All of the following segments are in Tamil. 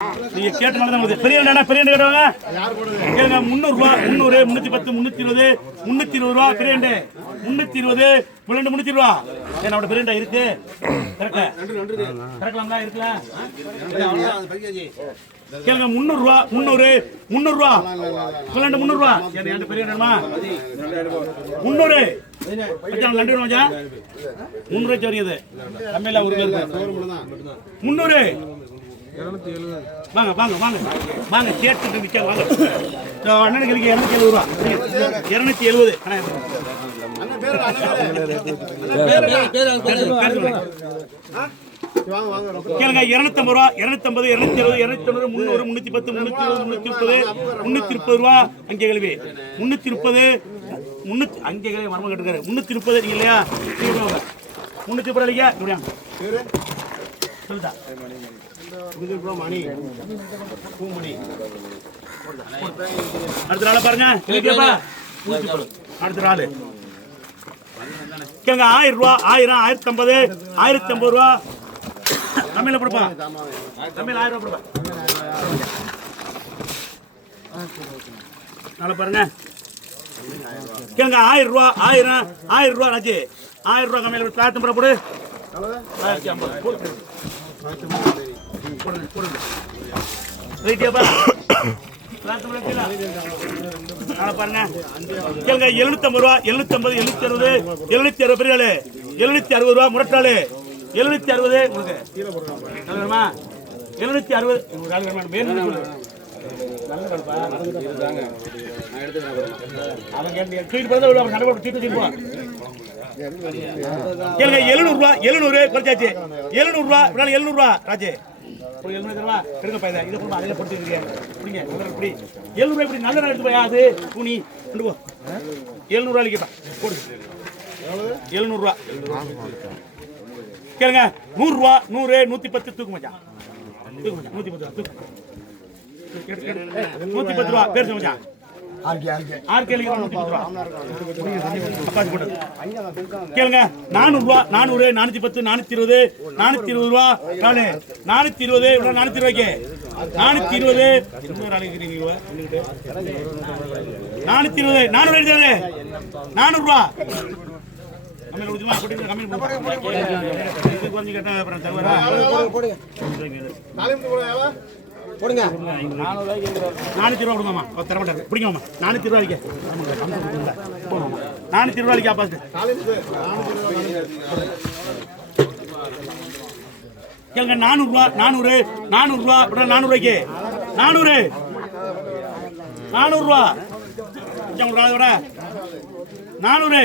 நீங்க கேட்ட மாதிரி தான் பெரிய பெரிய கேட்டவங்க கேளுங்க. 300 ரூபா, 300, 310, 320, 320 ரூபா பெரிய 320, 320 ரூபா. என்னோட பெரிய இருக்கு கரெக்டாங்களா? இருக்குல்ல கேளுங்க. 300 ரூபா, 300, 300 ரூபா 300 ரூபா. என் பெரிய வேணுமா? 300 நன்றி மச்சா. 300 வருது தமிழ்ல ஒரு 300. வாங்க வாங்க வாங்க வாங்க கேட்டு நிக்க வாங்க. அண்ணனுக்கு 270 ரூபா. 270 கேளுங்க. 250 ரூபா, 250, 270, 290, 310, 320, 330, 330 ரூபா. அங்கே கேள்வி 330, அங்கே கேள்வி மரம கட்டுக்காரு 330 நீங்க இல்லையா? 330 இல்லையா? சொல்லுதா அடுத்த நாள் பாருங்க. அடுத்த நாள் கேளுங்க. 1000 ரூபா, 1000, 1050, 1050 ரூபா தமிழ்ல கொடுப்பா. தமிழ் 1000 ரூபா நாளை பாருங்க. கேளுங்க. 1000 ரூபா, 1000, 1000 ரூபா ராஜி. 1000 ரூபா கம்மியில் 1050 போடு. 1050 போடு. பாருங்க. கேளுங்க. 750 ரூபா, 750, 760, 760 பெரிய 760 ரூபா முரட்டாளு. 760 உங்களுக்கு 760 கேளுங்க. 700 ரூபா, 700 குறைச்சாச்சு. 700 ரூபா 700 ரூபா ராஜே. 700 ரூபா எடுங்க பையன். இதை கூட அதில் போட்டுக்கிறீங்க. இப்படிங்க இப்படி 700 ரூபாய் இப்படி நல்ல எடுத்து போய் அது துணி கொண்டு போ. 700 ரூபாய்க்கு தான் போடு. 700 ரூபா கேளுங்க. 100 ரூபா, 100, 110 தூக்கு மச்சான். தூக்கு மச்சான் 110 ரூபா தூக்கு. 110 ரூபா பேர் மச்சான். கேளுங்க. 400 ரூபா, 400, 410, 420, 420 ரூபா. 420, 420 ரூபாய்க்கு 420. 420, 400 ரூபா. போடுங்க. 400 ரூபா கொடுங்கம்மா. தர மாட்டாரு பிடிங்கம்மா. 400 ரூபாய்க்கு 400 ரூபாய்க்கு ஆப்பாத்து கேளுங்க. 400 ரூபா, 400, 400 ரூபா 400 ரூபாய்க்கு 400, 400 ரூபா 400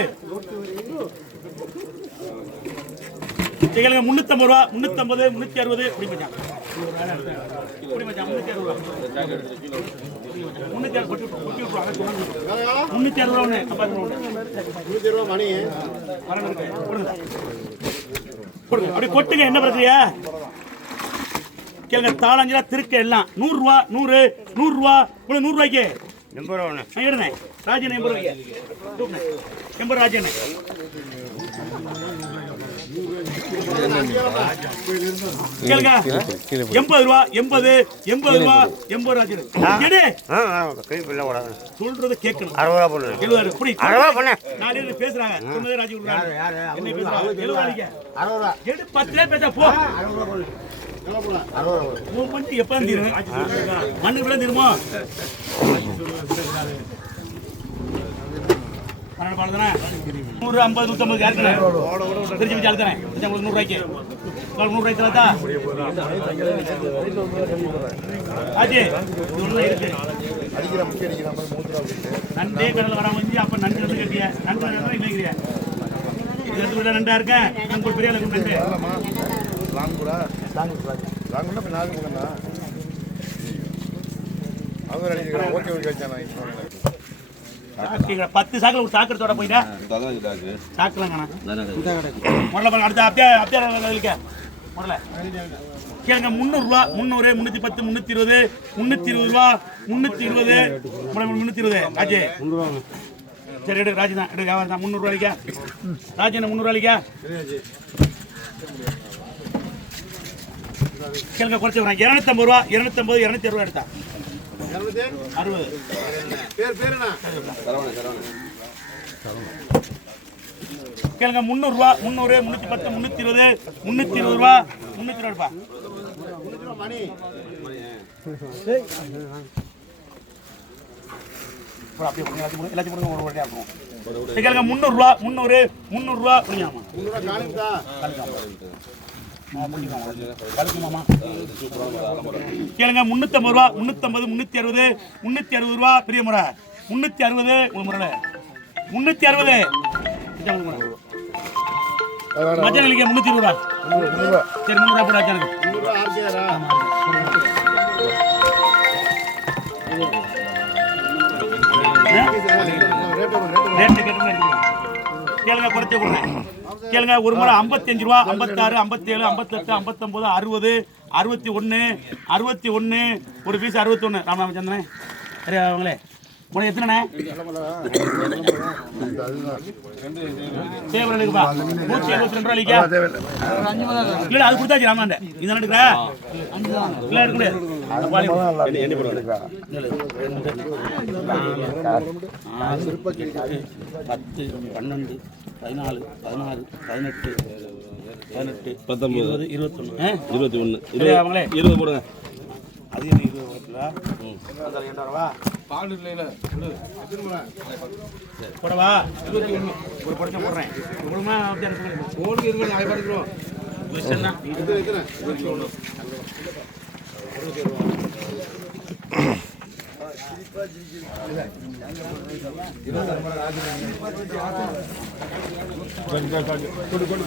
கேளுங்க. 350 ரூபா, 350, 360 இப்படி மச்சான். 360 ரூபா 360 ரூபா மணி அப்படி கொட்டுங்க. என்ன பிரச்சனையா கேளுங்க. தாளஞ்சா திருக்க எல்லாம் 100 ரூபா, 100, 100 ரூபா 100 ரூபாய்க்கு 80 ரூபா எடுனே ராஜன். 80 ரூபாய்க்கு 80 ராஜன். கேளுங்க. 80 ரூபா, 80, 80 ரூபா 80 ராஜன். சொல்றது கேட்கணும். 60 ரூபா போடுங்க. 70 ரூபா புடி. 60 ரூபா பண்ணு. நானே பேசுறாங்க. சொன்னதே ராஜி கொடுறாங்க. என்ன பேசுறாங்க? 70 ரூபாய்க்கு 60 ரூபா. எடு 10 ரூபாய் பேச போ. 60 ரூபா போடு. 60 ரூபா. உன் பண்ணி எப்ப தீரும்? மண்ணு கூட தீருமா? 150, 150 யாருக்கு திருச்சி வச்சு அழுத்தறேன். உங்களுக்கு 100 ரூபாய்க்கு 100 ரூபாய்க்கு தரதா ஆஜி. இருக்கு நண்டே கடல வர வந்து அப்ப நண்டு வந்து கட்டிய நண்டு இல்லைங்கிறியா? இது எடுத்து விட நண்டா இருக்கேன். நான் ஒரு பெரிய அளவுக்கு நண்டு லாங் கூட லாங் கூட நாலு போகணும்னா அவர் அடிக்கிறான். ஓகே ஓகே வச்சானா 10 சாக்கில் ஒரு சாக்கெடுத்தோட போயிட்டா சாக்கலாங்கண்ணா. முதல்ல அடுத்த அப்படியே முதல்ல கேளுங்க. 300 ரூபா, 300, 310, 320, 320 ரூபா 320, 320 ராஜே. சரி எடு ராஜி தான் எடு. வியாபாரம் தான் 300 ரூபாய்க்கா ராஜி. 300 ரூபாய்க்கா கேளுங்க குறைச்சி விடுறேன் 250 ரூபா 250 260 ரூபா எடுத்தா 60 கேளுங்க 300 ரூபா 300 310 320 ரூபா 320 ரூபா எல்லாத்தையும் கொடுங்க ஒரு வழியா இருக்கும் கேளுங்க 300 ரூபா 300 ரூபா புரியாமா கேளுங்க 350 ரூபா 350 360 ரூபா பெரிய முறை 360 ஒரு முறை 360 மச்சான் இல்லைங்க 320 ரூபா சரி 300 ரூபா போடாச்சு கேளுங்க குறைச்சி கொடுறேன் கேளுங்க ஒரு முறை 55 ரூபா 56 57 58 59 60 61 61 ஒரு பீஸ் 61 ராமராமச்சந்திரன் சரி அவங்களே உனக்கு எத்தனை தேவைப்பா 172 ரூபா இல்லையா இல்லை அது கொடுத்தாச்சு ராமாண்ட இந்த எடுக்கிறா இல்லை எடுக்க முடியாது 10 12 14 16 18 18 19 21 அவங்களே 20 போடுங்க அது என்ன 20 போடவா போடவா 21 ஒரு படத்தை போடுறேன் கொடுமா ஓடுக்கு இருக்கு நான் பார்த்துக்கிறோம் விஷயம்னா கொடு